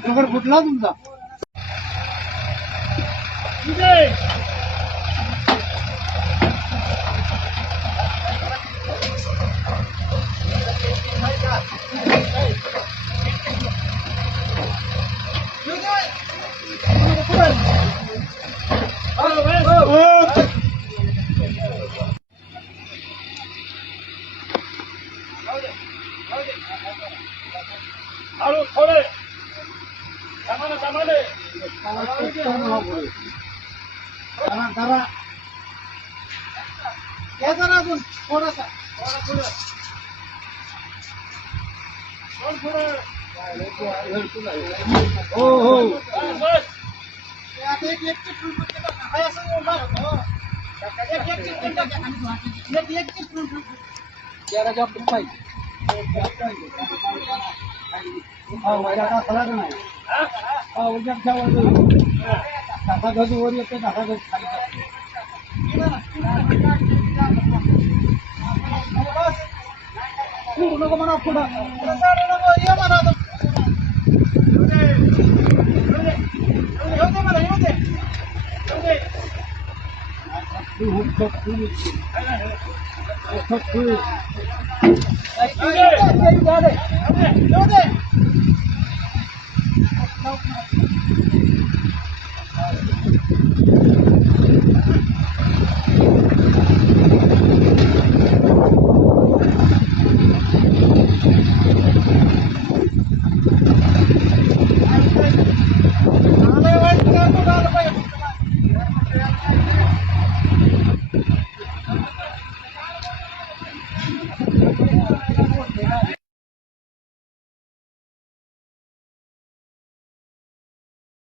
Number कुठला तुमचा? हळू थोडे सामाने सामाने करा याचा ना अजून थोडासा हो हो बस आता एक हाय असं उभा राहतो. एक जरा जास्त पाहिजे हा वैरा का खला नाही हा उद्या ठेवा टाका गज वर येते टाका गज खाली पुढं नको म्हणा पुढं ये म्हणा